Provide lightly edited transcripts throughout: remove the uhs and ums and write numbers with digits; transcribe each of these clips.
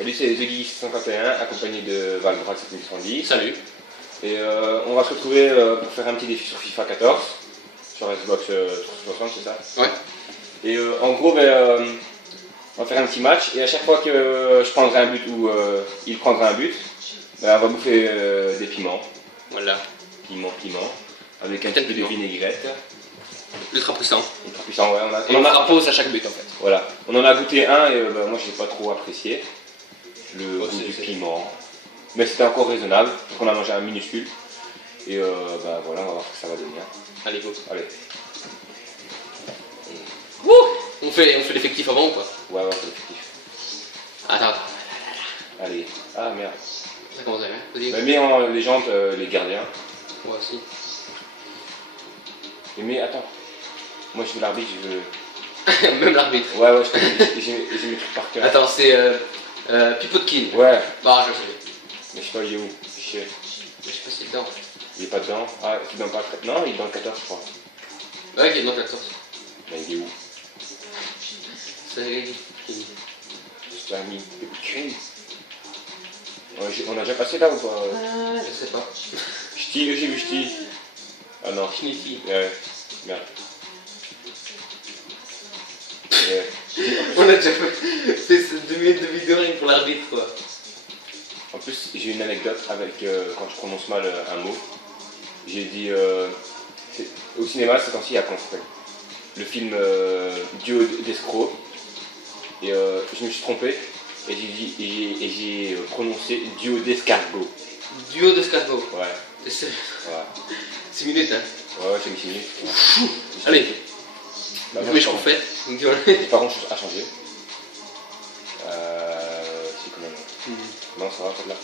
Salut, c'est TheGuy651, accompagné de Valbrad 7110. Salut. Et on va se retrouver pour faire un petit défi sur FIFA 14, sur Xbox 360, c'est ça? Ouais. Et en gros, on va faire un petit match, et à chaque fois que je prendrai un but ou il prendra un but, on va bouffer des piments. Voilà. Piment, avec un petit peu de vinaigrette. Ultra puissant. Ultra puissant, ouais. On en a pause à chaque but en fait. Voilà. On en a goûté un et moi je n'ai pas trop apprécié le goût du piment. Mais c'était encore raisonnable, donc on a mangé un minuscule. Et voilà, on va voir ce que ça va donner. Allez, go. Allez. Wouh, on fait l'effectif avant ou quoi? Ouais, c'est l'effectif. Attends. Allez. Ah merde. Ça commence bien. Vas-y. Mets en légende les gardiens. Moi aussi. Mais attends. Moi je veux l'arbitre, je veux. Même l'arbitre. Ouais, j'ai mes trucs par cœur. Attends, c'est Pipotkin. Ouais. Bah, je sais. Mais je sais pas, il est où? Chier. Mais je sais pas si c'est dedans. Il est pas dedans. Ah, il est dans pas. Non, il est dans le 14, je crois. Ouais, il est dans la source. Mais il est où? C'est. C'est un mis. On a déjà passé là ou pas? Je sais pas. Ch'ti, j'ai vu Ch'ti. Ah non. Schnitti. Ouais. Merde. Ouais. On a déjà fait 2 minutes de vidéo rien que pour l'arbitre quoi. En plus, j'ai une anecdote avec quand je prononce mal un mot. J'ai dit au cinéma, c'est temps-ci, il y a comment ça s'appelle le film Duo d'escrocs. Et je me suis trompé et j'ai prononcé Duo d'escargot. Duo d'escargot. Ouais. T'es sérieux? Ouais. 6 minutes hein. Ouais, j'ai mis 6 minutes. Allez. Bah, Mais je refais. Donc voilà. Pas grand chose à changer. Si quand même. Non, ça va, ça là.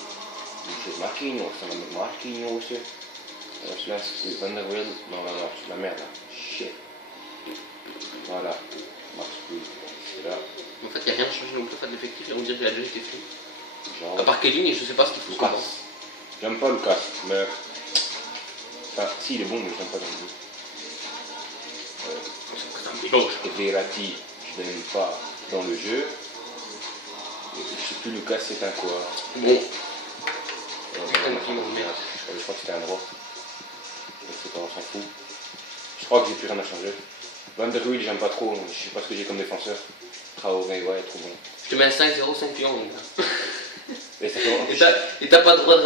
C'est Marquinhos, ça va mettre Marquinhos aussi. Là, c'est Van der Weyden. Non, c'est la merde là. Shit. Voilà. C'est là. En fait, il n'y a rien changé non plus, pas d'effectif, on dirait qu'il a déjà été fait. Genre. À part Kelly, je sais pas ce qu'il faut Lucas. comment. J'aime pas Lucas, mais. Enfin, si, il est bon, mais je l'aime pas dans le jeu. Et Verratti, je n'aime pas dans le jeu. Je sais plus, Lucas, c'est un quoi? Bon. Je crois que c'était un droit. C'est pas, on s'en fout. Je crois que j'ai plus rien à changer. Van der Weyden, j'aime pas trop, je sais pas ce que j'ai comme défenseur. Traoré, ouais, trop bon. Je te mets un 5-0, 5 pions. Et ça fait Et t'as pas le droit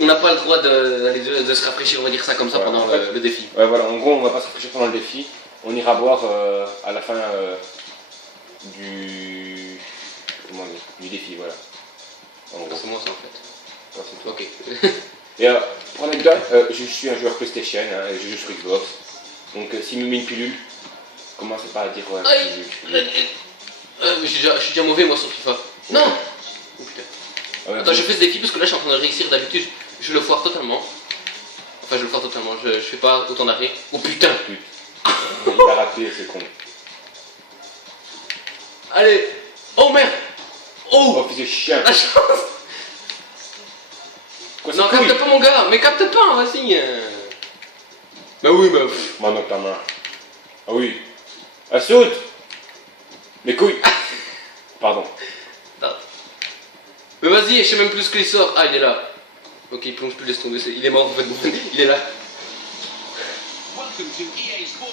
on n'a pas le droit de se rafraîchir, on va dire ça comme ça ouais, pendant en fait, le défi. Ouais, voilà, en gros, on va pas se rafraîchir pendant le défi. On ira boire à la fin du. Comment dire? Du défi, voilà. En gros. C'est moi ça en fait. Ouais, c'est tout. Ok. Et pour l'anecdote, je suis un joueur PlayStation, hein, et je joue sur Xbox. Donc s'il me met une pilule, commencez pas à dire ouais, pilule. Je suis déjà mauvais moi sur FIFA. Non. Oh putain. Attends, je fais ce défi parce que là je suis en train de réussir. D'habitude, je le foire totalement. Enfin, je le foire totalement, je fais pas autant d'arrêt. Oh putain. Il a raté, c'est con. Allez. Oh merde. Oh, fils de chien. La chance. Quoi, Non, couille? capte pas mon gars, mais capte pas, vas-y. Bah oui, mais. Maintenant ta main. Ah oui. Ah, saute. Les couilles. Pardon. Mais vas-y, je sais même plus ce qu'il sort. Ah, il est là. Ok, il plonge plus, laisse tomber. Il est mort, en fait. Il est là.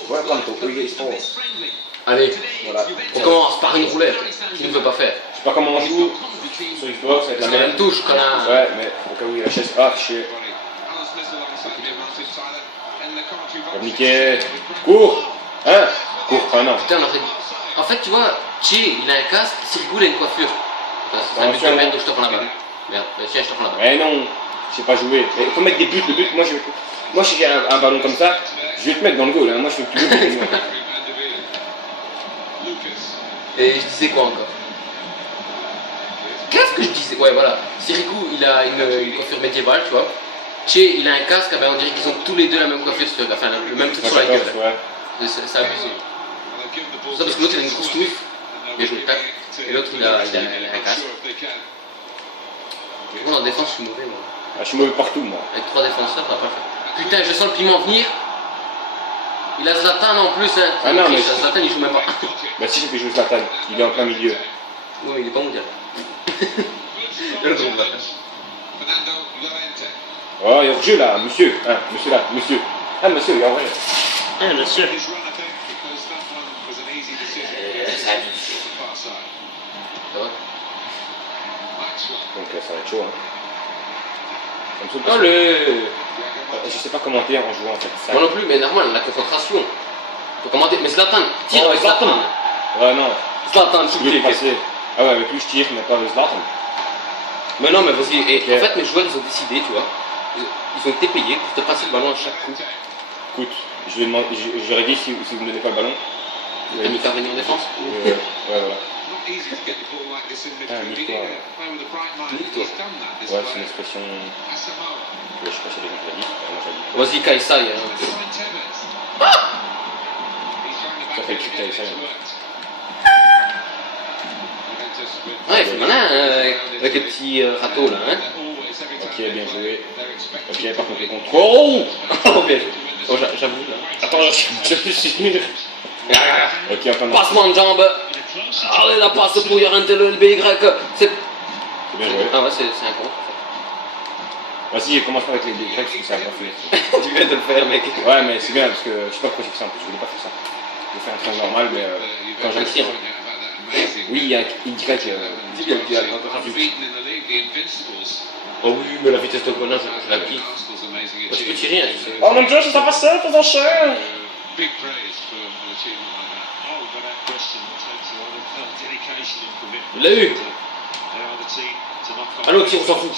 Welcome to EA Sports. Allez, Voilà. on commence par une roulette. Qui ne veut pas faire. Je sais pas comment on joue sur Xbox avec la C'est la même même. touche, connard. Ouais, mais au cas où il y a la chaise. Ah, chier. Niqué. Cours. Hein? Cours, ah non. Putain, on aurait... En fait, tu vois, Chi, il a un casque, Sirgou, il a une coiffure. C'est un but de merde, donc je te prends la balle. Merde, tiens, je te prends la balle. Mais non, je sais pas jouer. Il faut mettre des buts, le but, moi si j'ai un ballon comme ça, je vais te mettre dans le goal, hein. Moi je fais plus de buts. Et je disais quoi encore? Qu'est-ce que je disais? Ouais, voilà. Sirigu, il a une coiffure médiévale, tu vois. Che, il a un casque, ben on dirait qu'ils ont tous les deux la même coiffure, enfin le même truc sur la gueule. Ouais. C'est abusé. Ça parce que l'autre il a une grosse touffe, il a joué le tac, et l'autre il a un casque. Moi en défense je suis mauvais moi. Ah, je suis mauvais partout moi. Avec 3 défenseurs, ça va pas le faire. Putain, je sens le piment venir. Il a Zlatan en plus, hein. Ah non, mais Zlatan il joue même pas. Bah si j'ai fait jouer Zlatan, il est en plein milieu. Oui, mais il est pas mondial. Je le trouve là. Oh, il y a hors-jeu là, monsieur. Ah, monsieur là, monsieur. Ah, monsieur, il y a hors-jeu. Ah, monsieur. Donc ça va être chaud, hein. Ça me saoule parce que Allez. je sais pas commenter en jouant en fait. Ça. Moi non plus, mais normal, la concentration. Faut commander. Mais Zlatan, tire Oh, avec Zlatan. Ouais, non. Zlatan, Je voulais passer. Ah ouais, avec lui je tire, mais pas avec Zlatan. Mais non, mais vas-y. Et Okay. en fait, mes joueurs, ils ont décidé, tu vois. Ils ont été payés pour te passer le ballon à chaque coup. Écoute, j'aurais dit si vous me donnez pas le ballon. T'as mis qu'à venir en défense. Ouais, voilà. Ah, nique-toi. Nique-toi. Ouais, c'est une expression. Je sais pas si les gens l'ont dit. Moi j'ai dit. Vas-y, Kaïsaï. Ça fait le truc avec ça. Ouais, il fait malin hein, avec les petits râteaux là. Hein. Ok, bien joué. Ok, par contre le contrôle. Oh, bien joué. Oh, j'avoue là. Attends, je suis sûr. Ok, enfin non. Passement de jambe. Allez, la passe pour Llorente, le BY. C'est bien joué. Ah ouais, c'est un con. Vas-y, commence pas avec les Grecs parce que ça va pas finir. Tu viens de le faire, mec. Ouais, mais c'est bien parce que je sais pas pourquoi j'ai fait ça en plus. Je voulais pas faire ça. Je vais faire un truc normal, mais quand j'ai tire. Oui, il y a un Y. Dis bien le diable, encore vite. Oh oui, mais la vitesse de Conan, je l'ai pris. Tu peux tirer, hein, tu sais. Oh mon dieu, ça passe ça, faisant cher. Il l'a eu. Allô, qui on s'en fout.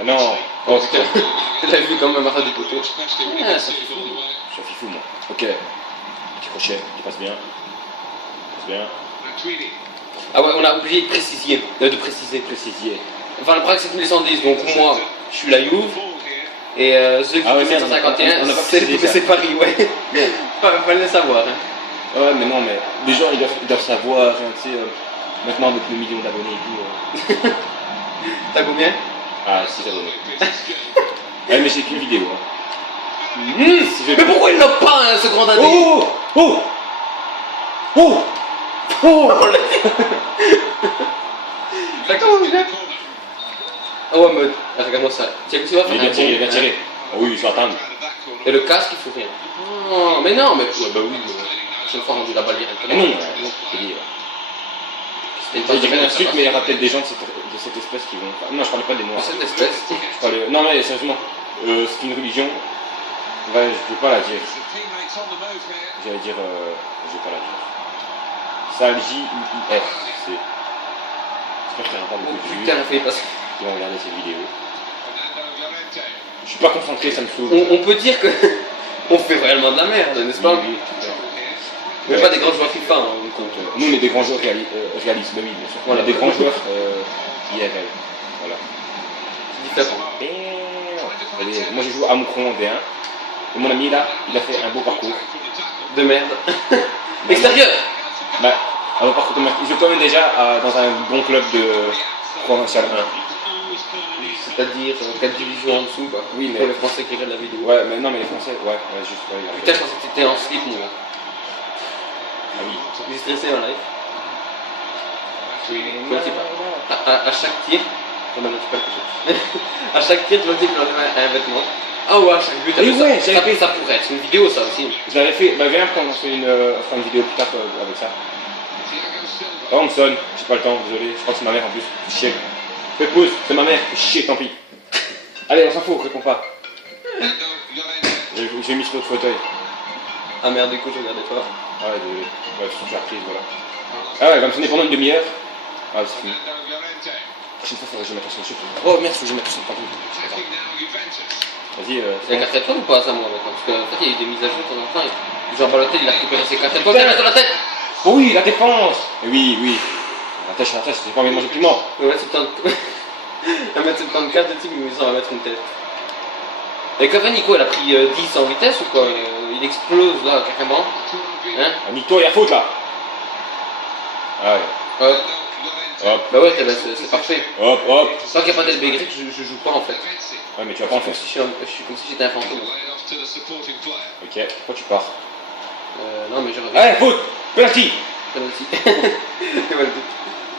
Ah non. Oh putain. Tu l'as vu quand même à faire du poteau. Ah, ça fait fou. Je suis fou moi. Ok. Petit crochet, qui passe bien. Passe bien. Ah ouais, on a oublié de préciser. Préciser. Enfin, le Prague c'est 1110, donc moi, je suis la Juve. Et ceux qui Ah ouais, sont merde, 151, on a pas précisé ça. c'est Paris, ouais. Fallait le savoir. Hein. Ouais, mais non, mais les gens ils doivent savoir, hein, tu sais, maintenant avec nos millions d'abonnés et tout. T'as combien? Ah, 6 abonnés. Ouais, mais j'ai qu'une vidéo. Hein. Mais pourquoi il n'a pas hein, ce grand indice? Oh Oh Oh Oh Ça commence bien. Ah ouais, mais regarde-moi ça. Tu sais que tu vas faire Il est bien tiré, il est bien hein. tiré. Oh oui, il faut attendre. Et le casque, il faut rien. Oh, mais non, mais. Ouais, bah oui, mais. C'est une fois rendu la balle directement. Mais non, c'est lié. Je dirais un truc, mais il y aura peut-être des gens de cette espèce qui vont. Non, je parlais pas des noirs. Cette espèce. Je parlais... Non, mais sérieusement, c'est une religion. Ouais, je peux pas la dire. J'allais dire. Je vais pas la dire. Salji-I-I-F. J'espère qu'il n'y aura pas beaucoup de vues Putain, la fait passer. qui vont regarder cette vidéo. Je suis pas concentré, ça me saoule. On peut dire que. On fait réellement de la merde, n'est-ce pas? Oui, Mais pas des grands joueurs FIFA, hein, on compte. Nous, on est des grands joueurs réalistes, mais oui, bien sûr. On est des grands joueurs IRL. Voilà. C'est différent. Et moi, j'ai joué à Moucron en D1. Et mon ami, là, il a fait un beau parcours. De merde. Extérieur. Bah, un beau parcours de merde. Il joue quand même déjà dans un bon club de Provincial 1. C'est-à-dire 4 divisions en dessous, quoi. Oui, mais- Pour les Français qui regardent la vidéo. Ouais, mais non, mais les Français, ouais, juste. Ouais, Putain, je pensais que t'étais en slip, moi. Ah oui. Il est stressé en live. Je sais pas. À chaque tir. Oh non, tu peux le coucher. À chaque tir, tu vas dire que un vêtement. Ah ouais, à chaque but, Et ouais, ça pourrait être une vidéo, ça aussi. Je l'avais fait, bah viens, on fait une vidéo plus tard avec ça. Oh, on me sonne, j'ai pas le temps, désolé, je crois que c'est ma mère en plus, chier. Fais pause, c'est ma mère, chier, tant pis. Allez, on s'en fout, réponds pas. J'ai mis sur l'autre fauteuil. Ah merde, du coup, je regardais pas. Ah ouais, désolé. Ouais, de toute façon, j'ai reprise, voilà. Ah ouais, elle va me sonner pendant une demi-heure. Ah, c'est fini. La prochaine fois, faudrait que je mette sur le sucre. Oh merde, faut que je mette sur le partout. Vas-y, Il y a 4 étoiles ou pas ça, moi, maintenant? Parce qu'en fait, il y a eu des mises à jour de temps en temps. Genre, Balotelli, il a récupéré ses 4 étoiles. Putain, sur la tête! Oh oui, la défense. Oui, oui. La tâche, j'ai pas envie de manger plus mort. 1m74, le type, il va mettre une tête. Et Cavani, quoi, elle a pris 10 en vitesse ou quoi? Il explose là, carrément. Hein? Ah, nique-toi, il y a faute là. Ah ouais. Hop. Hop, Bah ouais, c'est parfait. hop, hop. Tant qu'il n'y a pas d'LB grec, je joue pas en fait. Ouais, mais tu vas pas en faire. Je suis comme si j'étais un fantôme. Ok, pourquoi tu pars? Non, mais je reviens. Allez, faute. Penalty. Penalty.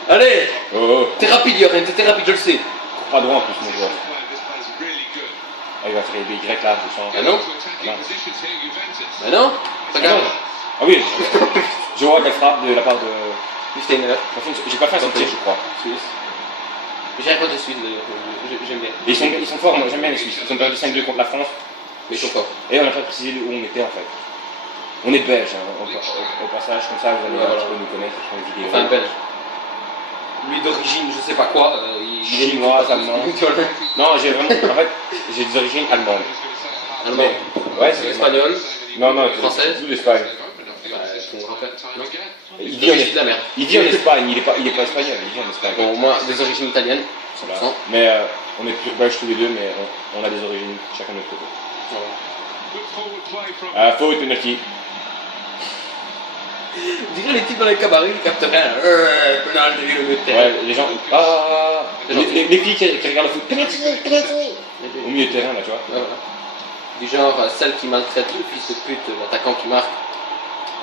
Allez! Oh, oh. T'es rapide, Yoren, t'es rapide, je le sais. Pas droit en plus, mon joueur. Ah, il va faire les BY là, je sens. Ah non? Non. Bah non? Regarde. Ah oui, je vois qu'elle frappe de la part de. Steiner. J'ai pas fait un sortir, je crois. Suisse. J'aime pas des Suisses d'ailleurs, j'aime bien. Et ils sont forts, moi j'aime bien les Suisses. Ils ont perdu 5-2 contre la France. Mais ils sont forts. Et on n'a pas précisé où on était en fait. On est belge, hein, au passage, comme ça vous allez un petit peu nous connaître sur les vidéos. Enfin, belge. Lui d'origine, je sais pas quoi, il est chinois, allemand. Non, j'ai vraiment. En fait, j'ai des origines allemandes. Allemand. Ouais, c'est espagnol. Non, Française. Tout d'Espagne. Ton grand-père. Non. Il dit de la merde. Il dit en Espagne, il est pas espagnol, il dit en Espagne. Bon, moi, des origines italiennes. Voilà. Mais on est plus belges tous les deux, mais on a des origines chacun de notre côté. Faute, penalty. On dirait les types dans les cabarets, ils captent rien. Penalty, le but. Ouais, les gens. Les filles qui regardent le foot. Penalty. Au milieu de terrain, là, tu vois. Ouais, voilà. Du genre, celle qui maltraite le fils de pute, l'attaquant qui marque.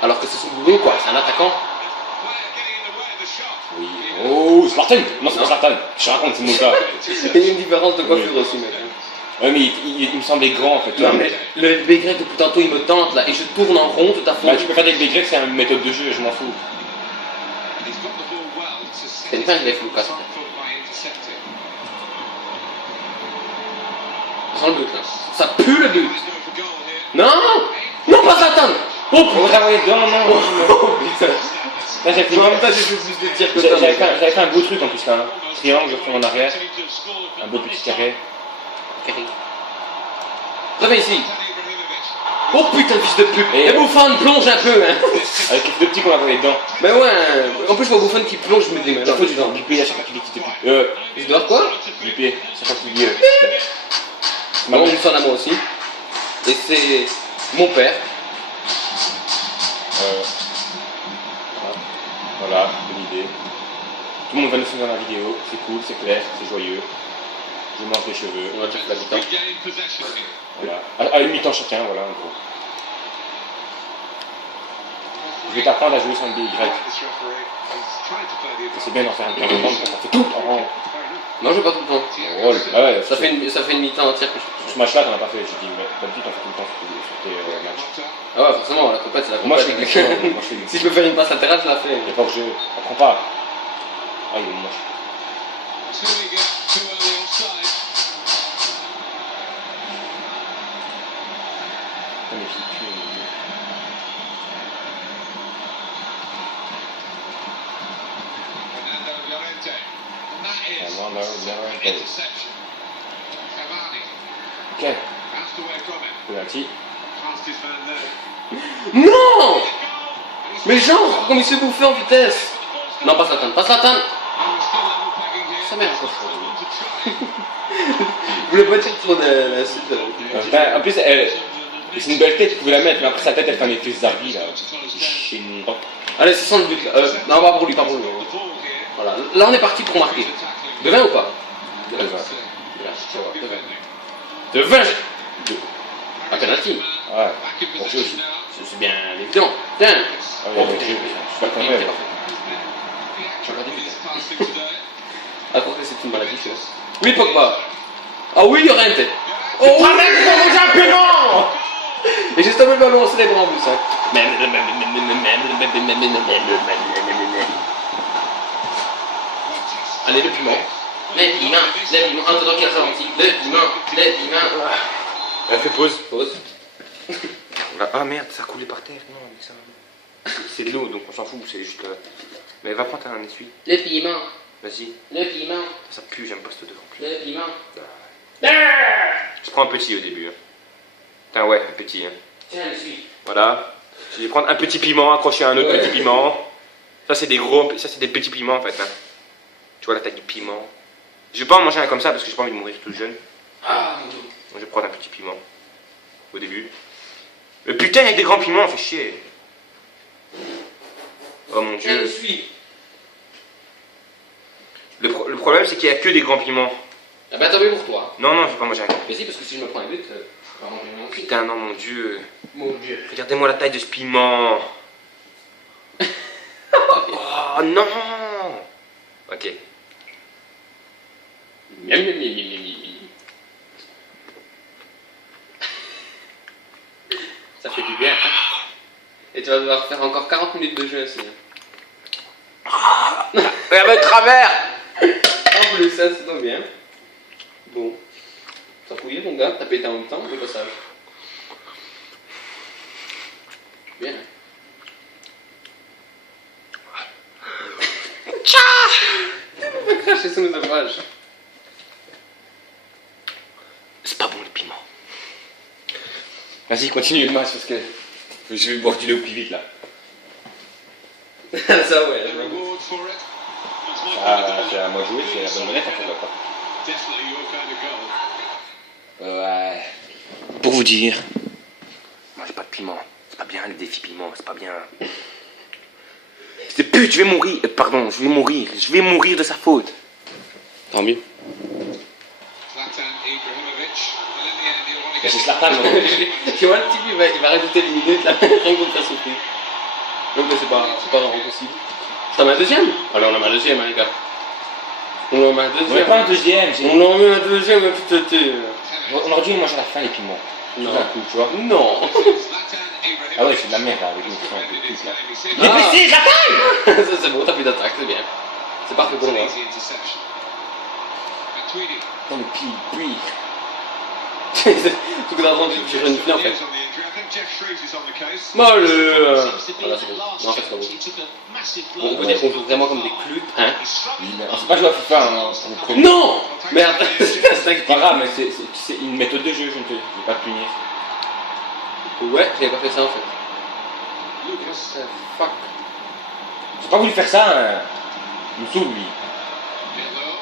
Alors que c'est son boulot, quoi, c'est un attaquant. Oui. Oh, Spartan. Non, c'est pas Spartan. Je raconte, c'est mon cas. Il y a une différence de coiffure aussi, mec. Ouais, mais il me semblait grand en fait. Non, mais le BY depuis tantôt il me tente là et je tourne en rond tout à fond. Bah, tu peux faire des BY, c'est une méthode de jeu, je m'en fous. C'est une fin de Lucas. Ça sent le but là. Ça pue le but. Non. Non, pas Satan. Oh putain. Oh putain. Là, j'ai fait en même temps, j'ai fait plus de tirs que toi. J'avais fait un beau truc en plus là. Triangle, je retourne en arrière. Un beau petit carré. Reviens ici. Oh putain, fils de pute. Et Bouffon plonge un peu, hein. Avec les deux petits qu'on a envoyé dedans. Mais ouais, en plus je vois Bouffon qui plonge, je me dis, mais non, tu dois buper à chaque fois qu'il dit qu'il te bupe. Je dois quoi? Buper, chaque fois qu'il dit. Bon, il sonne à moi aussi. Et c'est mon père. Voilà, bonne idée. Tout le monde va nous suivre dans la vidéo, c'est cool, c'est clair, c'est joyeux. Je mange les cheveux. On va dire que la mi-temps. Voilà. À une mi-temps chacun, voilà en gros. Je vais t'apprendre à jouer sur une BY. C'est bien d'en faire un peu de temps, ça fait tout le temps. Non, je vais pas tout le temps. Oh, ah ouais, ça fait une mi-temps entière que je fais. Ce match-là, t'en as pas fait, j'ai dit, mais d'habitude, t'en fais tout le temps sur tes matchs. Ah ouais, forcément, la compète, c'est la compète. Moi, je fais si je peux faire une passe latérale, je la fais. Il n'y a pas que je apprends pas. Ah, il est moche. Ok. Penalty. Non. Mais genre, comme il se bouffait en vitesse. Non, pas Satan, pas Satan. Ça merde. Je voulais pas dire trop de la suite. En plus, c'est une belle tête, tu pouvais la mettre, mais après sa tête, elle fait un effet Zarbi là. Allez, c'est sans le but là. Non, pas pour lui, pas pour lui. Voilà. Là, on est parti pour marquer. De 20 ou pas? De 20. De 20. Un penalty. Ouais. Pour jeu aussi. C'est bien évident. Tiens. Oh putain, je suis pas quand même. Ah, quoi que c'est une maladie, tu vois. Oui, Pogba. Ah oui, Llorente. Oh oui, j'ai un paiement. Et juste même ballon, c'est les bras en plus. Allez, le piment. Le piment. En attendant qu'il ralentit. Le piment. Elle fait pause. Pause. Ah merde, ça a coulé par terre. Non, mais ça. C'est de l'eau, donc on s'en fout, c'est juste. Mais va prendre un essuie. Le piment. Vas-y. Le piment. Ça pue, j'aime pas ce devant. Le piment. Je prends un petit au début. Hein. Putain, ouais, un petit. Hein. Tiens, l'essuie. Voilà. Je vais prendre un petit piment, accrocher à un autre petit piment. Ça, c'est des gros, ça, c'est des petits piments en fait. Hein. Tu vois la taille du piment. Je vais pas en manger un comme ça parce que j'ai pas envie de mourir tout jeune. Ah, mon Dieu. Donc, je vais prendre un petit piment. Au début. Mais putain, il y a des grands piments, fait chier. Oh mon Tiens, dieu. l'essuie. Le problème, c'est qu'il n'y a que des grands piments. Ah bah, tant mieux pour toi. Non, non, je vais pas manger un. Mais si, parce que si je me prends un but, je vais manger un aussi. Putain, non, mon dieu. Mon Dieu. Regardez-moi la taille de ce piment. Oh non. Ok. Miam, miam, miam, miam, miam, miam. Ça fait du bien. Hein. Et tu vas devoir faire encore 40 minutes de jeu aussi. Hein. Mais travers. En plus, ça c'est donc bien. Bon. T'as fouillé mon gars, t'as pété en même temps, au passage. Bien. Hein. On va cracher sous nos ouvrages. C'est pas bon le piment. Vas-y, continue le match parce que je vais boire du lait au plus vite là. Ça ouais. C'est à moi jouer, c'est la bonne manette en fait là. Ouais. Pour vous dire, mangez pas de piment. C'est pas bien les défis piment, c'est pas bien. C'est pute, je vais mourir. Pardon, je vais mourir. Je vais mourir de sa faute. Tant mieux. Mais c'est Zlatan. Tu vois le type, il va rajouter des minutes là, rien qu'on te fasse souffrir. Donc c'est pas vraiment possible. T'en mets un deuxième? Allez, on en met un deuxième, hein, les gars. On en met un deuxième. On met pas un deuxième. On en met un deuxième, putain. On aurait dû manger à la fin les piments. Non. Tout d'un coup, tu vois. Non. Ah ouais, c'est de la merde avec une fin un peu plus là. Il est blessé, Zlatan. Ça c'est bon, t'as plus d'attaque, c'est bien. C'est parfait pour moi. Dans le puis. Tout que t'as entendu, j'ai reniflé en fait. Moi le. Voilà, c'est bon. Non, en fait, c'est pas bon. Bon, on peut dire qu'on joue vraiment comme des clubs, hein. On sait pas jouer à FIFA, hein. Non. Merde, c'est pas grave, mais c'est une méthode de jeu, je ne vais pas te punir. Ouais, j'avais pas fait ça en fait. Fuck. J'ai pas voulu faire ça, hein. Il me saoule lui.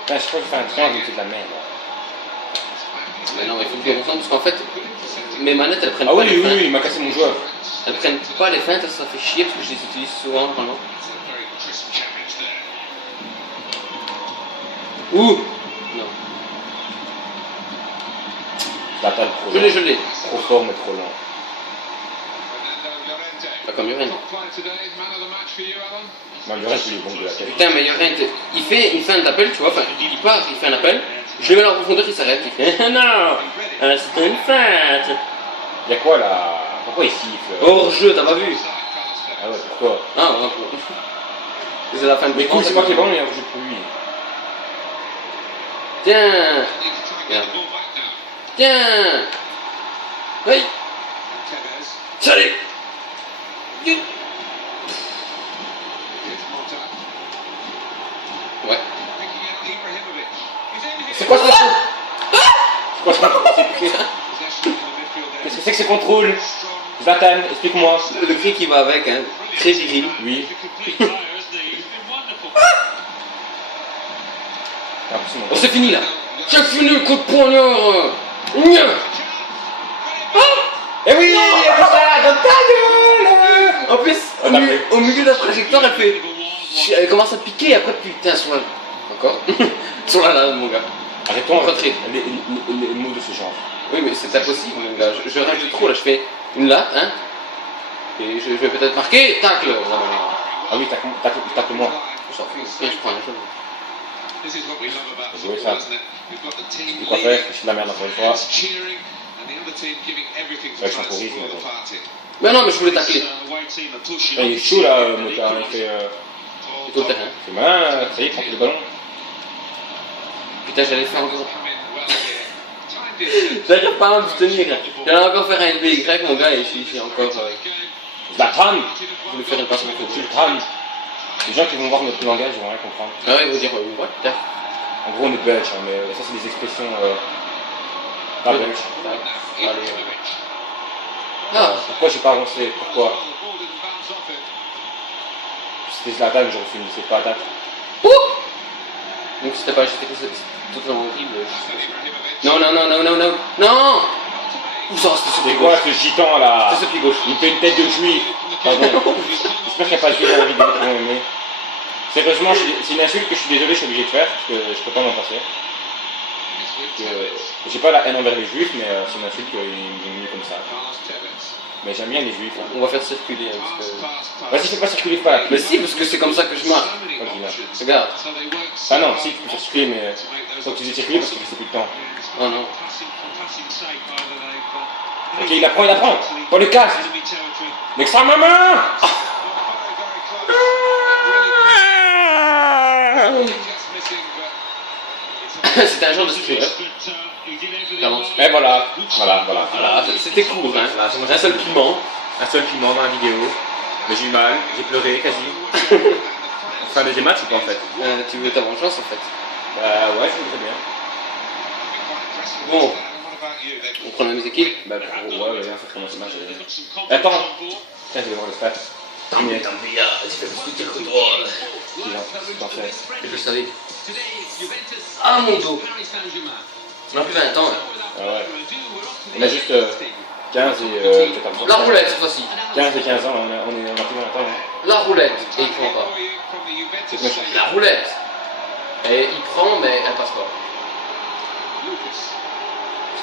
Putain, je crois que je fais un train, je me fais de la merde. Mais non, il faut que je ressemble parce qu'en fait, mes manettes elles prennent pas les feintes. Ah oui, il m'a cassé mon joueur. Elles prennent pas les feintes, ça fait chier parce que je les utilise souvent normalement. Ouh. Non. Zlatan trop Je lent. l'ai. Trop fort mais trop lent. Pas comme Llorente. Non, le reste il est bon de la tête. Putain, mais Llorente, il fait un appel, tu vois, enfin, il part, il fait un appel, je le mets dans la profondeur, il s'arrête, il fait non, c'est une feinte. Y'a quoi là? Pourquoi il siffle? Hors jeu, t'as pas vu? Ah ouais, pourquoi? Ah ouais, c'est la fin de Mais cool, c'est pas que les ballons, il y a un jeu pour lui. Tiens. Tiens. Oui. Salut. Ouais. C'est quoi ça? C'est quoi ça? Qu'est-ce que c'est que ce contrôle? Zlatan, explique-moi. Le cri qui va avec, hein. Très viril. Oui. Oh, c'est fini là. C'est fini le coup de poignard. Eh oui, il y a ça dans ta gueule. En plus, au milieu de la trajectoire, elle commence à piquer et après, putain, sur la... Encore. Sur la lame, mon gars. Arrêtons les mots de ce genre. Oui, mais c'est impossible, mon gars. Je rajoute trop là, je fais une latte, hein. Et je vais peut-être marquer, tacle. Ah oui, tacle-moi. Je s'en fout, et je prends un jeu. J'ai joué ça. Et quoi faire? Je suis de la merde encore une fois. Ouais, je suis encore risque. Mais non, mais je voulais tacler. Il est chaud là, Mota. Il fait. C'est tout le terrain. C'est malin, ça y est, prends le ballon. Putain, j'allais faire encore. J'arrive pas à me tenir. J'allais encore faire un LBY, mon gars, et je suis encore. Zlatan! Je voulais faire une passe de côté. Zlatan! Les gens qui vont voir notre langage, ils vont rien comprendre. Ah ouais, ils vont dire, what? En gros, on est belge, hein, mais ça, c'est des expressions. Pas belges. Allez. Ah! Pourquoi j'ai pas avancé? Pourquoi? C'était Zlatan, j'aurais fait une de ses patates. Ouh! Donc c'était pas, j'étais totalement horrible. Non, non, non, non, non, non, non! Où ça, c'était ce pied C'est quoi gauche? ce gitan là? C'était ce pied gauche. Il fait une tête de juif. Pardon. J'espère qu'il n'y a pas de juif dans la vidéo qui vont aimer. Sérieusement, c'est une insulte que je suis désolé, je suis obligé de faire, parce que je peux pas m'en passer. J'ai pas la haine envers les juifs, mais c'est une insulte qu'ils ont mis comme ça. Mais j'aime bien les juifs. Hein. On va faire circuler. Hein, parce que... Vas-y, fais pas circuler pas. Mais si, parce que c'est comme ça que je marche. Regarde. Ah non, si, tu peux faire circuler, mais faut que tu dises circuler parce que c'est plus de temps. Oh non. Ok, il apprend. Pas le casque. L'extra maman. C'était un genre de sprint. Et voilà. Voilà, c'était court. Hein. Voilà, j'ai mangé un seul piment dans la vidéo. Mais j'ai eu mal, j'ai pleuré quasi. On fait un deuxième match ou pas en fait? Tu veux ta vengeance en fait? Bah ouais, c'est très bien. Bon. On prend la musique équipe? Bah ouais, viens, faut commencer le match. Attends. Tiens, je vais voir le stat. Tant pis, tu fais plus de tir que toi. T'en fais. Je le savais. Ah mon dos. On a plus 20 ans. Hein. Ah ouais. On a juste 15 et 14 ans. La roulette cette fois-ci. 15 et 15 ans, on a plus 20 ans. Hein. La roulette. Et il prend pas. C'est méchant. La roulette. Et il prend mais elle passe pas.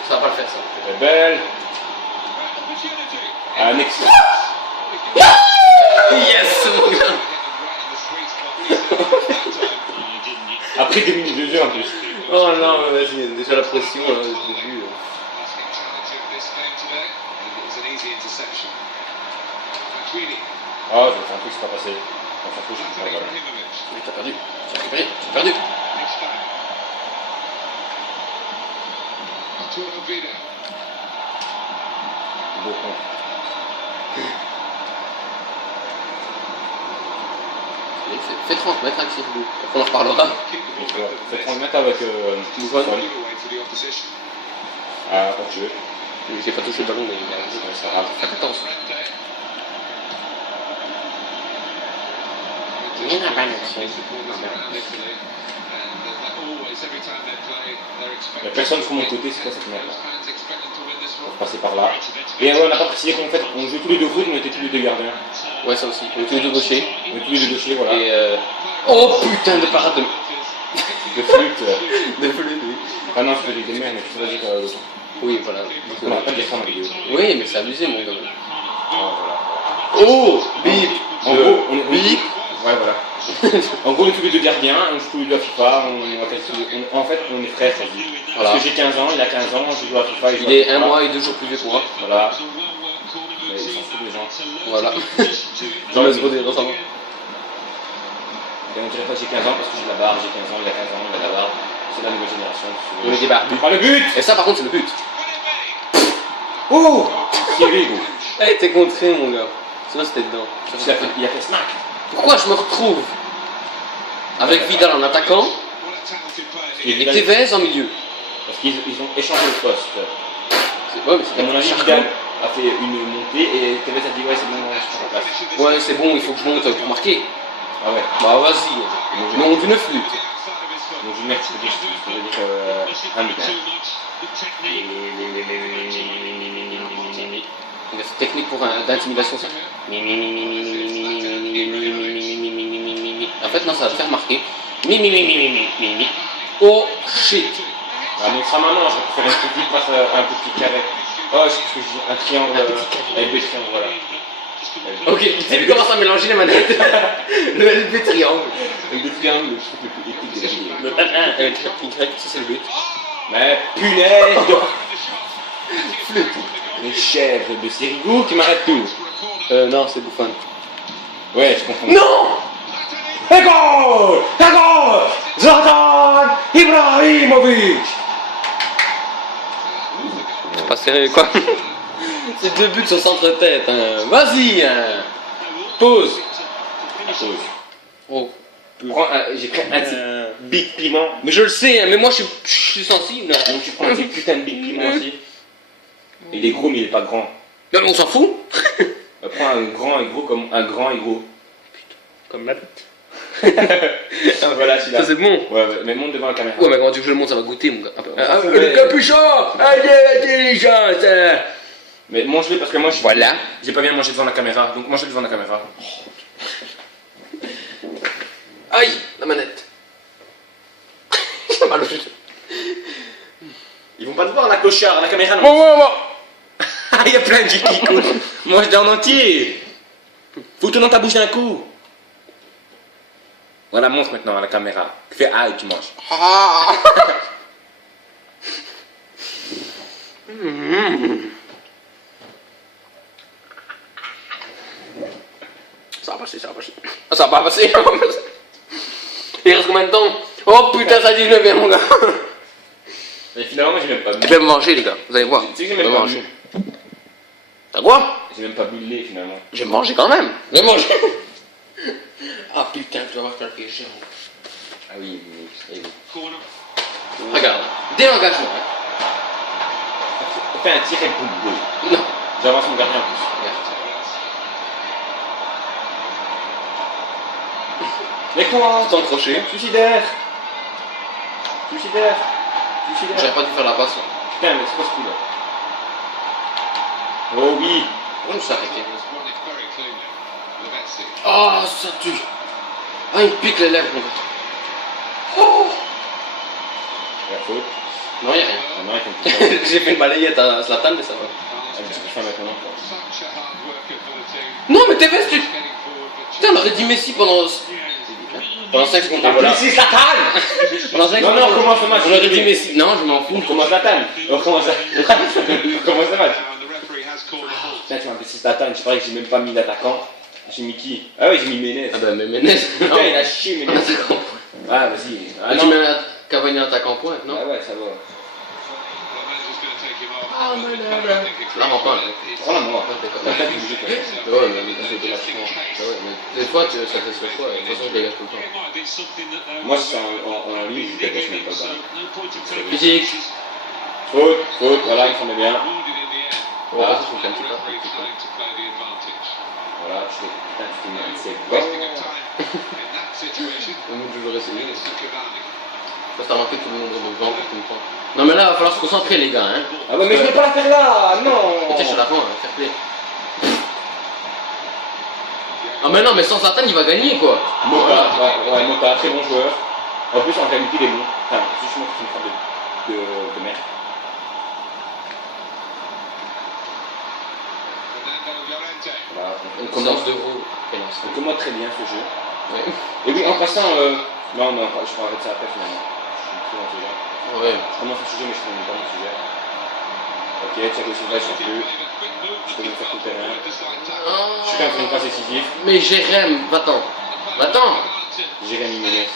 Ça va pas le faire ça. C'est belle. Ah, next. Yes mon gars. Après 2 minutes de jeu en plus. Oh non, vas-y, déjà la pression là, au début. Oh, je vais faire un truc, c'est pas passé. On s'en fout, je suis pas là. Oui, t'as perdu. T'as perdu. Beau con. Fais 30 mètres avec Sirou. On en reparlera. Fais 30 mètres avec Mouffon. Ah, hors jeu. J'ai pas touché le ballon, mais ça va. Fais attention. Il y en a pas Il y a personne sur mon côté, c'est quoi cette merde là? On va passer par là. Et on n'a pas précisé qu'en fait, on joue tous les deux foot, on était tous les deux gardiens. Ouais, ça aussi. On est tous les deux gauchers. On est tous les deux gauchers, voilà. Et oh putain de parade de... De flûte. De flûte, oui. Ah non, je faisais des merdes, mais tu vas dire oui, voilà. on n'a pas de défendre la vidéo. Oui, mais c'est amusé, mon gars. Voilà. Oh bip. En gros, on bip. Ouais, voilà. En gros, on est tous les deux gardiens, on joue tous les deux à FIFA, en fait, on est frères, ça dit. Voilà. Parce que j'ai 15 ans, il a 15 ans, je joue à FIFA. Il est 1 mois et 2 jours plus vieux que moi. Voilà. Mais ils s'en foutent, les gens. Voilà. J'en laisse redire dans sa main. Et on dirait pas que j'ai 15 ans parce que j'ai la barbe, j'ai 15 ans, il a 15 ans, il a la barbe. C'est la nouvelle génération. On est des barbus. Pas le but. Et ça, par contre, c'est le but. Oh Thierry, gros. Eh, t'es contré, mon gars. Sinon, c'était dedans. Il a fait smack. Pourquoi je me retrouve avec Vidal en attaquant et Tevez en milieu? Parce qu'ils ont échangé le poste. Ouais, mais c'est À mon avis, Vidal a fait une montée et Tevez a dit ouais, c'est bon, je prends la place. Ouais, c'est bon, il faut que je monte pour marquer. Ah ouais. Bah, vas-y. Non, d'une flûte. Donc je vais mettre, je veux dire un Vidal. C'est technique pour d'intimidation, ça. En fait, non, ça va te faire marquer. Oh shit. Ah, donc ça maman, je vais faire une petite passe, un petit carré. Oh, c'est ce que je dis, un triangle avec deux triangles, voilà. Ok, tu commences à mélanger les manettes. Le LB triangle. Avec des triangles, je trouve le plus épique de la vidéo. Le 1, Y, ça c'est le but. Mais punaise de... Flûte. Les chèvres de Sirigu qui m'arrêtent tout. Non, c'est Bouffon. Ouais, je comprends. Non. Et goal! Et goal! Zlatan Ibrahimovic! Pas sérieux quoi. C'est 2 buts sur centre-tête. Hein. Vas-y. Hein. Pause. Pause. Oh. J'ai pris un petit big piment. Mais je le sais, hein, mais moi je suis sensible. Donc tu prends un petit putain de big piment aussi. Il est gros mais il est pas grand. Non mais on s'en fout. Prends un grand et gros comme un grand et gros. Comme ma bite. Voilà, celui-là. Ça c'est bon. Ouais, mais monte devant la caméra. Ouais, mais quand tu veux que je le monte, ça va goûter mon gars. Le capuchon. Allez, l'intelligence. Mais mange-le parce que moi voilà. J'ai pas bien mangé devant la caméra, donc mange-le devant la caméra. Aïe, la manette. J'ai mal au jeu. la clochard, la caméra non. Bon. Il y a plein de gens qui écoutent. Mange en entier. Fous-toi dans ta bouche d'un coup. Voilà, montre maintenant à la caméra. Fais A et tu manges. Ça va passer, ça va passer. Ça va passer, ça va passer. Il reste combien de temps? Oh putain, ça 19 mon gars. Mais finalement, moi j'ai même pas bu. Je vais me manger, les gars, vous allez voir. Tu sais que Je j'ai vais même me pas manger. bu. T'as quoi? J'ai même pas bu le lait finalement. Je vais me manger quand même. Je vais manger. Ah putain, tu vas voir que le géant. Ah oui, oui. Regarde, dès l'engagement. On fait un tir et boum. Non. J'avance mon gardien en plus. Mets-toi. Sans crochet. Suicidaire. J'aurais pas dû faire la passe. Putain, mais c'est quoi ce coup là? Oh oui. Je me suis arrêté. Oh, ça tue. Ah, il me pique les lèvres, mon gars. Oh. La faute. Non, y'a rien. Il y en a un qui me pique. J'ai fait une balayette à Zlatan, mais ça va. Un petit coup de fin maintenant. Non, mais t'es bête, tu. Putain, on aurait dit Messi pendant 5 secondes. Voilà. Ici, Zlatan. Pendant 5 Non, secondes. non, on commence le match. On aurait dit Messi. Non, je m'en fous. On commence la table. On commence le match. Putain, tu m'as dit Zlatan, je parlais que j'ai même pas mis d'attaquant. J'ai mis qui? Ah oui, j'ai mis Menez. Ah bah, mais Menez. Putain, il a chié Menez. Ah, vas-y. Ah, Tu non. mets Cavani en attaquant pointe, non? Ah ouais, ça va. Vraiment pas, là. Prends la moi. Ouais, mais c'était vachement. Ouais, mais des fois, ça fait ce fois. De toute façon, je dégage tout le temps. Moi, c'est en ligne, je dégage même pas le ballon. Physique. Faute, voilà, il s'en met bien. On va passer sur le canty, là. Voilà, tu t'es mis un c'est bon. On va toujours essayer. Parce que t'as remarqué tout le monde de vent tout le temps. Non, mais là, il va falloir se concentrer, les gars. Hein. Ah ouais, mais je vais pas la faire là, non. Tiens, je suis à la fin, fair play. Ah, mais non, mais sans Zlatan, il va gagner, quoi. Mota, ouais, Mota, très bon joueur. En plus, en qualité, il est bon. Enfin, justement, c'est une frappe de merde. Voilà, Une condense de vous. donc moi très bien ce jeu. Ouais. Et oui, en passant, non, je parlerai de ça après finalement. Je suis trop intelligent. Ouais. Je commence le sujet, mais je ne connais pas mon sujet. Ok, Thiago Silva, je sais plus. Je peux me faire tout le terrain. Je suis quand même une passe décisive. Mais Jérém, va-t'en. Va-t'en. Jérémy Menez.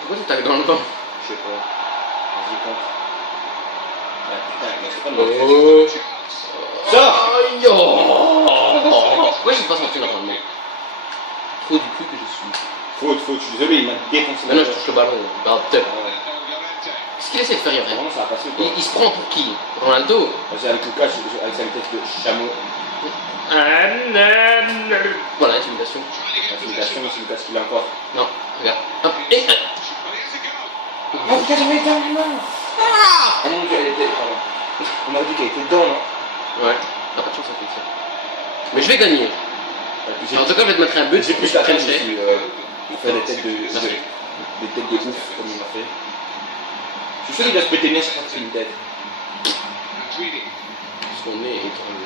Pourquoi tu t'arrives dans le vent? Je sais pas. Vas-y, compte. Ah putain, mais c'est pas de mon Oh. Sors. Aïe, oh. Pourquoi je ne pas sorti normalement? Trop du cul que je suis. Faute, je suis désolé, il m'a défoncé. Maintenant, je touche le ballon. Bah, peut-être. Ah ouais. Qu'est-ce qu'il essaie de faire, Yves? Vraiment, ça va passer ou pas? Il se prend pour qui? Ronaldo? Parce qu'avec Lucas, avec sa vitesse de chameau, Voilà, intimidation. l'intimidation, c'est Lucas qui l'a encore. Non, regarde. Hop, et. Oh putain, j'avais été en main. Ah mon dieu, elle était. Pardon. On m'a dit qu'elle était dedans, non? Ouais, t'as pas de chance avec ça. Mais je vais gagner. En tout cas, je vais te mettre un but. J'ai plus la peine aussi. Il fait des têtes de Merci. des têtes de ouf comme il m'a fait. Je suis sûr qu'il doit se péter bien chaque fois qu'il fait une tête. Son nez est étrange.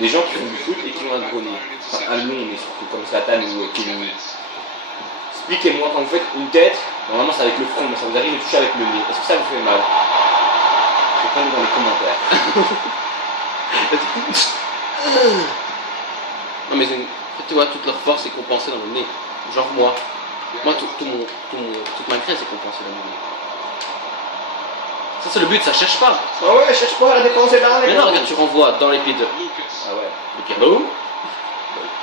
Les gens qui font du foot et qui ont un gros nez. Enfin, un long nez, surtout comme Zlatan ou Kevin. Expliquez-moi, quand vous faites une tête, normalement c'est avec le front, mais ça vous arrive de toucher avec le nez. Est-ce que ça vous fait mal? Répondez dans les commentaires. Non, mais tu vois, toute leur force est compensée dans le nez. Genre moi. Moi, toute ma graisse est compensée dans le nez. Ça, c'est le but, ça cherche pas. Ah ouais, cherche pas à la dépenser là, Mais non, regarde, tu renvoies dans les pieds de Ah ouais, Pirlo.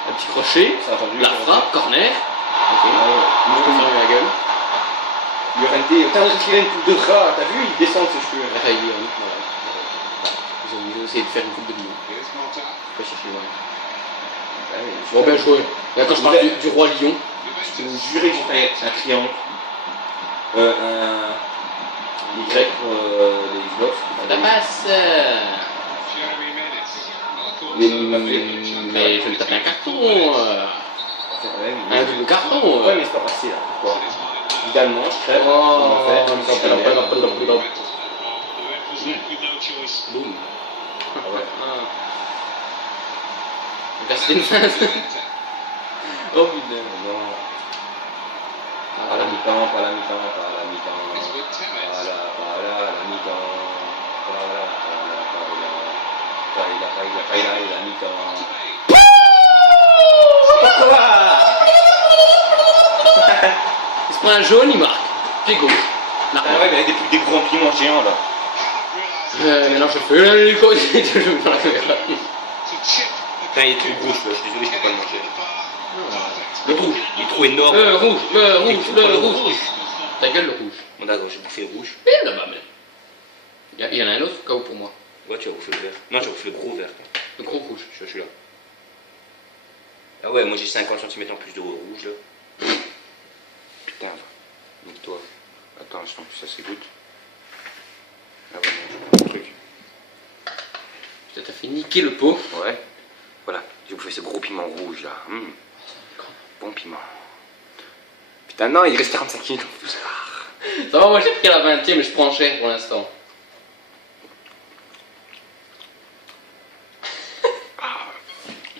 Un petit crochet. ça a entendu. La frappe, corner. Ok. Ah Je peux ouais. fermer la gueule. Llorente, t'as une coupe de gras, t'as vu, il descend ses cheveux. Raphaël, voilà. Ils ont essayé de faire une coupe de lion. Pas chercher loin. Bon, bien joué. Et quand je parle du roi lion, Je peux vous jurer que j'ai fait un triangle. Un Y pour les Xbox. la passe. Mais je vais me taper un carton. Un double carton. Ouais, mais c'est pas passé là. Pourquoi? allemand, crêpe. Oh, on en fait, boum. Ah ouais. Gasté une face. Oh putain. Non. Pas la mi-temps, pas la mi-temps, pas la mi-temps. Pas la mi-temps. Pas la mi-temps. Il se prend un jaune, il marque. Pied gauche. Ah ouais, mais avec des grands piments géants là. Maintenant je fais les côtés, je joue dans la caméra. Putain, il est trop gros, je suis désolé, je peux pas le manger. Le rouge. Il est trop énorme. Le rouge, le rouge, le rouge. Ta gueule, le rouge. Bon, d'accord, j'ai bouffé le rouge. Et là-bas, mais. Il y en a un autre, cas où pour moi. Ouais, tu as bouffé le vert. Non, tu as bouffé le gros vert. Le gros rouge. Je suis là. Ah ouais, moi j'ai 50 cm en plus de rouge là. Putain, nique-toi. Attends, je sens que ça s'égoutte. Ah ouais, non, je prends le truc. Putain, t'as fait niquer le pot. Ouais. Voilà, j'ai bouffé ce gros piment rouge là. Bon piment. Putain, non, il reste 45 minutes en plus. Ça va, moi j'ai pris la 20e, mais je prends cher pour l'instant.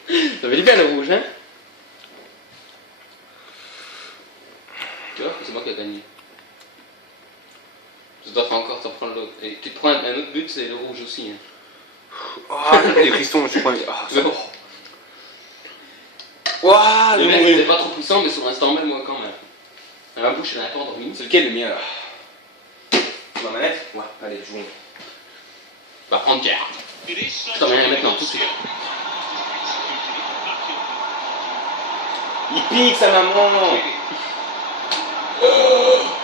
Ça fait du bien le rouge, hein? Tu vois, c'est moi qui ai gagné. Je dois faire encore t'en prendre l'autre. Et tu te prends un autre but, c'est le rouge aussi. Hein. Oh, les frissons, je prends. Mais bon. Waouh, Le mec n'était pas trop puissant, mais sur l'instant même, moi quand même. Ma bouche, elle a un peu endormie. c'est lequel le mien là? La manette? Ouais, allez, jouons. Va prendre Pierre. Je t'emmène la maintenant, tout de suite. Il pique sa maman!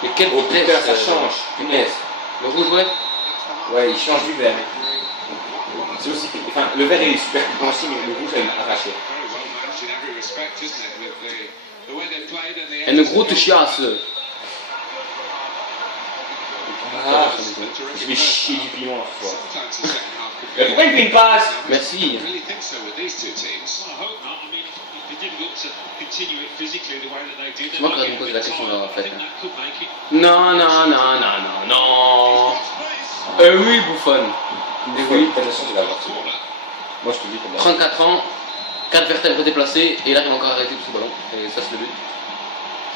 Mais quel Oh vitesse, putain, ça change, punaise. Le rouge, ouais. Ouais, il change du vert. C'est aussi. Enfin, le vert il est super piquant aussi, mais le rouge il m'a arraché. Et le gros te chiasse. Ah, je vais chier du piment ce soir. Mais pourquoi il fait une passe? Merci. C'est moi qui ai posé la question là en fait. Non, non, non, non, non, non. Oui, bouffonne. Oui, pas de chance de l'avoir. Moi je te dis comme ça. 34 ans, 4 vertèbres déplacées, et là il va encore arrêter tout ce ballon. Et ça c'est le but.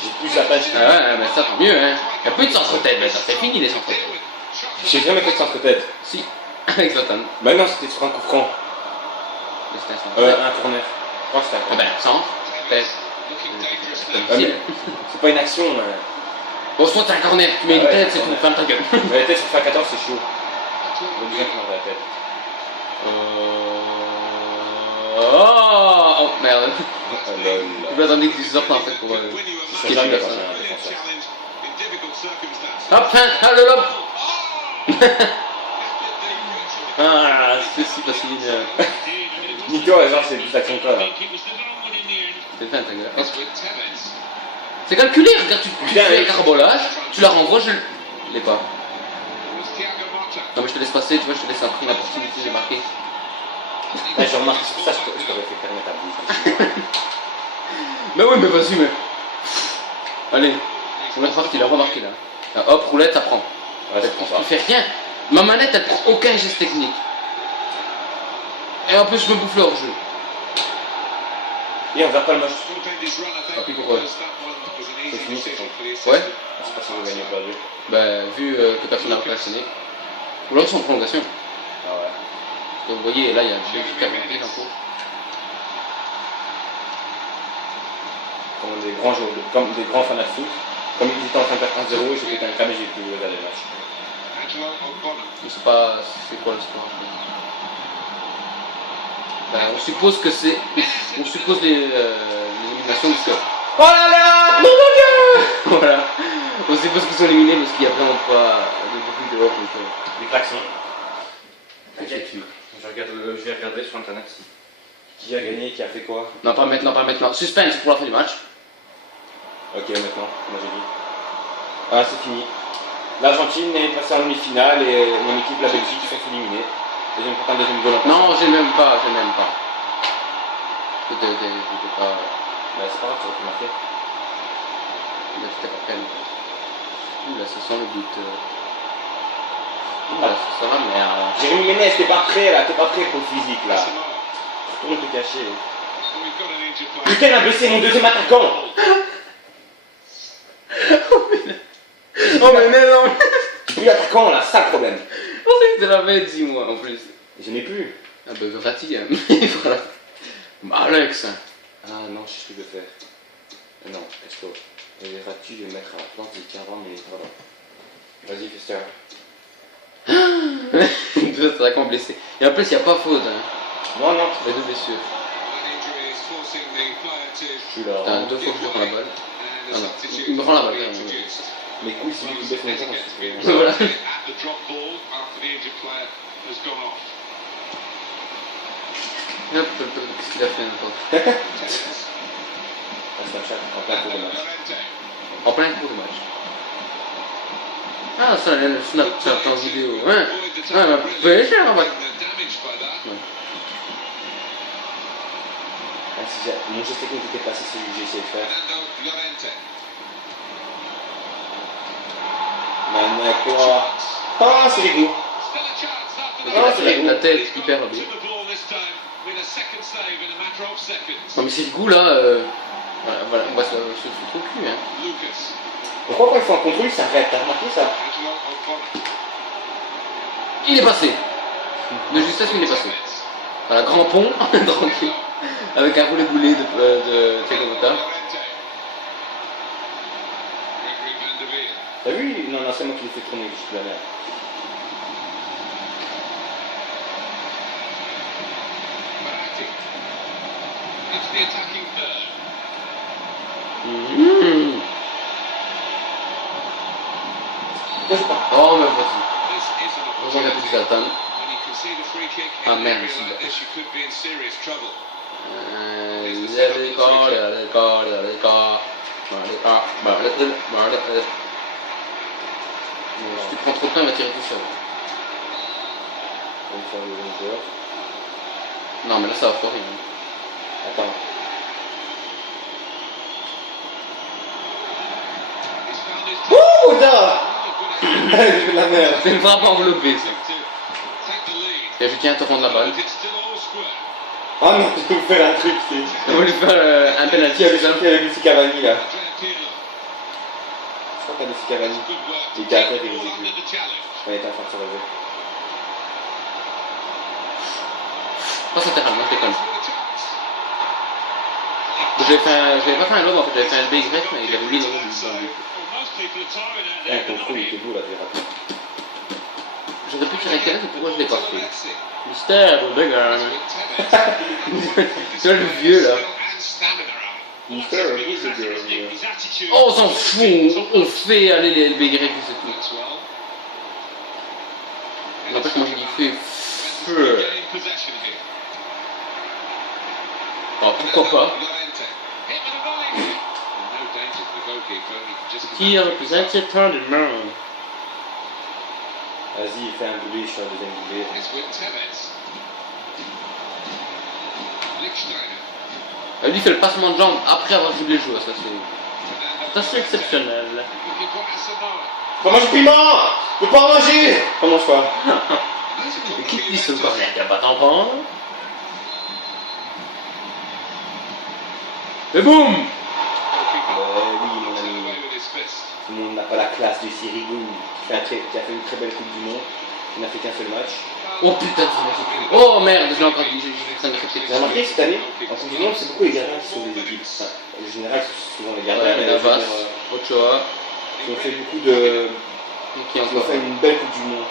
J'ai plus la page. Ah ouais, mais ça tant mieux, hein. Il n'y a plus de centre-tête maintenant, c'est fini les centre-têtes. J'ai jamais fait de centre-tête. Si, avec Zlatan. Bah non, c'était sur un coup franc. Mais c'était un centre-tête. Un corner. Je crois que c'était un Ah corner. ben, centre, tête. Ah, mais c'est pas une action. Bon, soit t'as un corner, tu mets une Ouais, tête, c'est ouais. tout, ferme ta gueule. Mais la tête sur FA14 c'est chaud. Le bien qui la tête. Oh merde. Lol. Je m'attendais que tu sortes en fait pour Je sketcher jamais personne. passé un défenseur. Hop, hein, le lob. Ah, c'est si facile. Nico, genre c'est plus l'action que toi là. C'est fin ta gueule. C'est calculé, regarde, tu fais un carbolage, tu la renvoies, je l'ai pas. Non mais je te laisse passer, tu vois, je te laisse après une opportunité de marquer. Ouais, j'ai remarqué sur ça, je t'aurais fait fermer ta bouche. Mais oui, mais vas-y, mais. Allez, on est reparti là, remarqué là. Hop, roulette, ça prend. Ouais, ça prend pas. Tu fais rien. Ma manette, elle prend aucun geste technique. Et en plus, je me bouffe le hors-jeu. Et on va pas le match. Ah, puis pourquoi? C'est fini, c'est fini. Ouais. Je sais pas si on va gagner ou pas. Bah, vu que personne n'a réactionné. Ou alors, ils sont en prolongation. Ah ouais. Donc, vous voyez, là, il y a Belgique qui a monté en cours. Comme des grands joueurs, comme des grands fans de foot. Comme ils étaient en train de perdre 1-0 et j'ai pété un câble et j'ai pu regarder le match. Je sais pas c'est quoi le score. Ben, on suppose que c'est. On suppose l'élimination parce que. Oh là là, non, mon Dieu. Voilà. On suppose qu'ils sont éliminés parce qu'il y a vraiment pas de bruit dehors. Donc, Des klaxons. t'inquiète. Je vais regarder sur internet. Qui a gagné, qui a fait quoi? Non, pas maintenant, pas maintenant. Suspense pour la fin du match. Ok, maintenant, moi j'ai dit. Ah, c'est fini. L'Argentine est passée en demi-finale et mon équipe, la Belgique, sont éliminés. Et je me prends un deuxième goal en Non, j'ai même pas, j'ai même pas. J'étais pas. Bah, c'est pas grave, ça aurait pu marquer. J'étais pas prêt. Ouh là, ça sent le but. Bah, ça va, mais. Jérémy Ménez, t'es pas prêt là, t'es pas prêt pour le physique là. Retourne te cacher. Putain, il a blessé mon deuxième attaquant. Oh mais non. J'ai plus l'attaquant là, ça le problème. Je pensais que c'était la veille, dis-moi en plus. Je n'ai plus. Ah bah Verratti, hein. Voilà. Bah, Alex. Ah non, je sais ce que je vais faire. Non, Esco. Verratti, je vais le mettre à l'Atlantique avant, mais voilà. Vas-y, fais ça. Deux attaquants blessés. Et en plus, il n'y a pas faute. Hein. Non, non. Les deux blessures. Je suis là. Putain, 2 fois que je prends la balle. Ah non, il me rend la balle quand même. Mes couilles, c'est lui qui baisse mon temps. Voilà. Hop, qu'est-ce qu'il a fait n'importe. Snapchat, en plein cours de match. En plein cours de match. Ah, ça, le Snapchat en vidéo. Ouais, ouais, mais pouvez cher, en fait. Mon geste technique était passé, c'est celui que j'ai essayé de faire. Maintenant quoi? Ah, c'est rigolo. La tête hyper bien. Non mais c'est le goût là, voilà, on va se foutre au cul hein. Pourquoi quand il faut un contrôle, ça arrête? T'as remarqué ça? Il est passé. De justesse, il est passé. Voilà, grand pont, tranquille, avec un roulé-boulé de Thiago Motta. T'as vu? Non, non, c'est moi qui l'ai fait tourner jusque la mer. Oh mais vas-y. Heureusement qu'il n'y a plus de Zlatan. Ah merde, c'est si tu prends trop de temps, il va tirer tout seul. Non mais là ça va foirer. Attends. Ouh, putain. Je la merde. C'est une frappe enveloppée ça. Et je tiens à te rendre la balle. Oh non, je vais vous faire un truc, c'est... On va lui faire un penalty Qui a avec ça. Lucie Cavani là? Je crois qu'il y a Lucie Cavani. Il était à terre et il les éclus. Il était en train de se relever. Passe à terrain, non, je déconne. J'avais pas fait un lob en fait, j'avais fait un BY, mais il avait mis dans le but. Un contrôle, il était beau là, Verratti. J'aurais pu tirer avec pourquoi je l'ai pas fait? Mystère, Bigger. Tu vois le vieux là. Oh, on s'en fout, on fait aller les LBY et c'est tout. N'empêche, moi j'ai dit feu. Alors pourquoi pas? Qui représente cette fin de monde? Vas-y, fais un doublé sur le deuxième doublé. Lui fait le passement de jambe après avoir doublé le joueur, ça c'est exceptionnel. Faut manger piment! Faut pas en manger! Comment mange pas? Mais qui dit ce corner? T'as pas t'en prendre? Et boum! Oui, mon ami. Tout le monde n'a pas la classe du Sirigu qui a fait une très belle Coupe du Monde. Il n'a fait qu'un seul match. Oh putain, c'est oh merde, je l'ai encore dit, j'ai Vous avez remarqué cette année, en Coupe du Monde, c'est beaucoup les gardiens qui sont des équipes. Enfin, en général, c'est souvent les gardiens. Ouais, Navas, Ochoa, qui ont fait beaucoup de. qui ont fait une belle Coupe du Monde.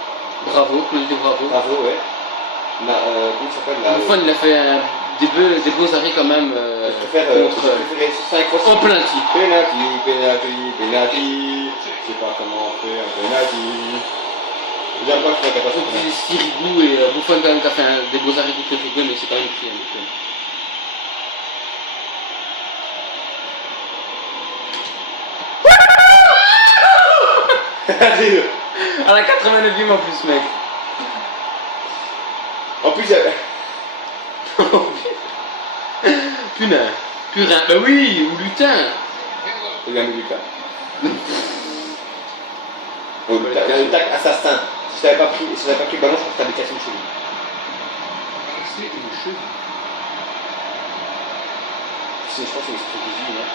Bravo, Claudio Bravo. Bravo, ouais. Comment ça s'appelle là? Une fois, il a fait des beaux arrêts quand même contre. En penalty. Penalty. Je sais pas comment on fait un penalty. Je veux dire pas que c'est pas capable. Sirigu et Buffon quand même qui a fait des beaux arrêts contre Uruguay, mais c'est quand même pris un but. À la 89e en plus, mec. En plus, il y avait. Punain. Purin. Bah oui, ou lutin. Il y a un Lucas. Oh, le tac assassin. Si t'avais pas pris le ballon, je crois que t'avais cassé une cheville. Je pense que c'est une stratégie, non?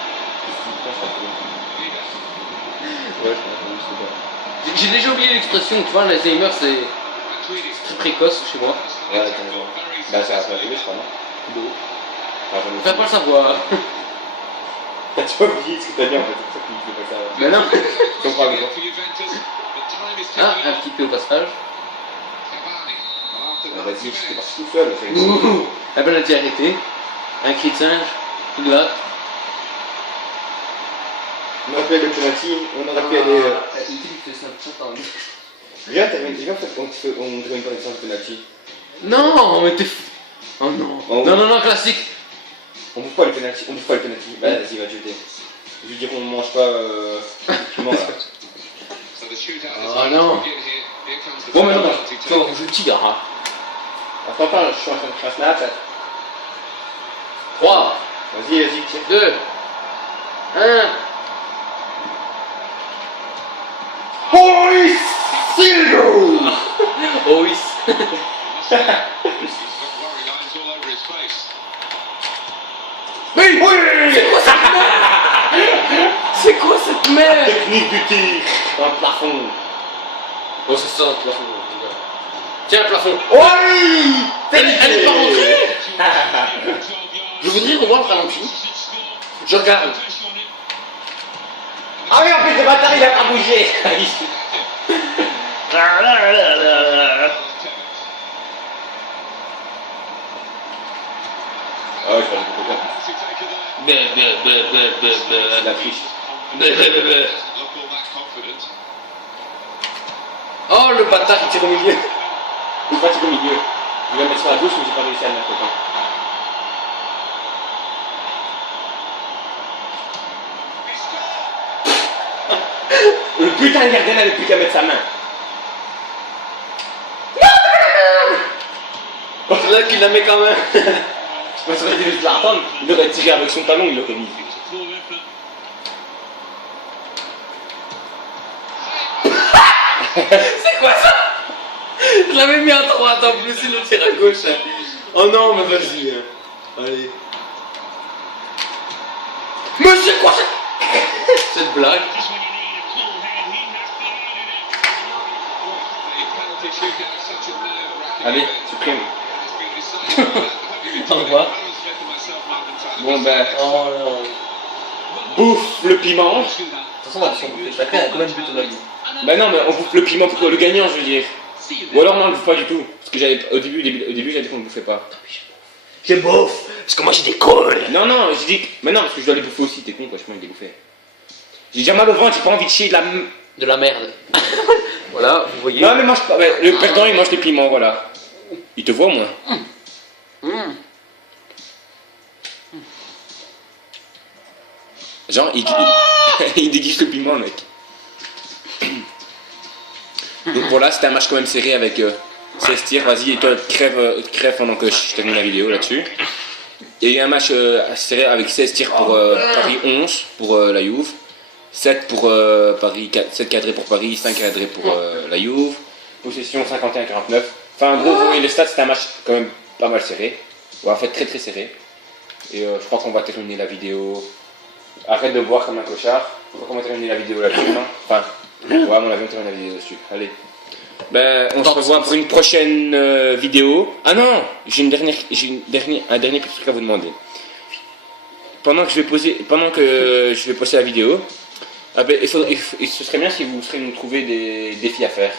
Ouais, je J'ai déjà oublié l'expression, tu vois, l'Alzheimer c'est très précoce chez moi. Ouais, t'as raison. Bah, ça va pas arriver, je crois, non? On va pas le savoir. Tu vas oublier ce que t'as dit en fait, c'est pour ça qu'il ne fait pas ça. Mais non. Tu comprends avec moi? Ah, un petit peu au passage. Vas-y, j'étais parti tout seul. Ouh, un penalty arrêté. Un cri de singe. Tout là. On aurait pu aller au penalty, on aurait pu aller. Regarde, on dirait une connaissance de penalty. Non, mais t'es fou. Oh non. Non, classique. On bouffe pas le penalty, Bah, vas-y, va te jeter. Je veux dire qu'on mange pas piment là. Oh non. Bon, mais non, je tire. Hein. Attends, je suis en train de faire un snap. 3. Vas-y, tire. 2. 1. Holy Silver! Oh oui. Oui! C'est quoi cette merde? Technique du tir dans le plafond. Oh, c'est ça, le plafond. Tiens, le plafond. Oui! Elle est pas rentrée. Je voudrais revoir le ralenti. Je regarde. Ah oui, en plus, le bâtard, il a pas bougé. Ah ouais, je vais aller la triche. Oh, le bâtard, il tire au milieu. Je vais pas tirer au milieu. Je vais la mettre sur la gauche, mais j'ai pas réussi à le mettre autant. Le putain de gardien n'avait plus qu'à mettre sa main. C'est là qu'il la met quand même. Je pense qu'il juste l'attendre. Il aurait tiré avec son talon, il l'aurait mis. C'est quoi ça? Je l'avais mis à droite en plus, il le tire à gauche. Oh non, mais vas-y. Allez. Mais c'est quoi cette blague? Allez, supprime. Au revoir. Bon ben, Oh non. bouffe le piment. De toute façon, on va s'en bouffer. Chacun a combien de buts on a mis? Ben non, mais on bouffe le piment pour le gagnant, je veux dire. Ou alors non, on le bouffe pas du tout. Parce que j'avais au début j'avais dit qu'on ne bouffait pas. Je bouffe. Parce que moi j'ai des couilles. Non, j'ai dit que. Mais non, parce que je dois les bouffer aussi, t'es con, quoi, je peux les bouffer. J'ai déjà mal au ventre, j'ai pas envie de chier De la merde. Voilà, vous voyez. Non, mais mange pas. Ouais, le perdant, il mange les piments, voilà. Il te voit au moins. Genre, il déguise le piment, le mec. Donc voilà, c'était un match quand même serré avec 16 tirs. Vas-y, et toi, crève pendant que je termine la vidéo là-dessus. Il y a eu un match serré avec 16 tirs pour Paris, 11 pour la Juve. 7 pour Paris, 7 cadrés pour Paris, 5 cadrés pour la Juve. Possession 51-49. Enfin, en gros, vous voyez le stade, c'était un match quand même pas mal serré. Ouais, en fait, très très serré. Et je crois qu'on va terminer la vidéo. Arrête de boire comme un clochard. Je crois qu'on va terminer la vidéo là-dessus. Enfin, ouais, à mon avis, on termine la vidéo dessus. Allez. Ben, on se revoit pour une prochaine vidéo. Ah non, j'ai un dernier petit truc à vous demander. Pendant que je vais poster la vidéo, ah ben, ce serait bien si vous sauriez nous trouver des défis à faire.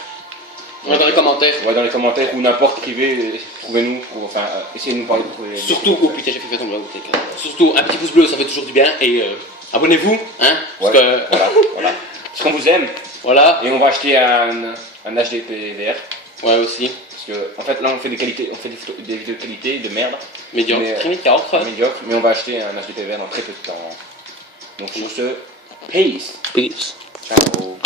Ouais, dans les commentaires. Ouais, dans les commentaires ou n'importe, trouvez-nous, enfin, essayez de nous parler de trouver. Surtout, oh putain, j'ai fait tomber la bouteille. Surtout, un petit pouce bleu, ça fait toujours du bien. Et abonnez-vous, hein. Parce que... voilà. Parce qu'on vous aime. Voilà. Et on va acheter un HDP VR. Ouais, aussi. Parce que, en fait, là, on fait des vidéos de qualité, de merde. Médiocre. Médiocre. Mais on va acheter un HDP VR dans très peu de temps. Donc, sur ce, peace. Peace. Ciao.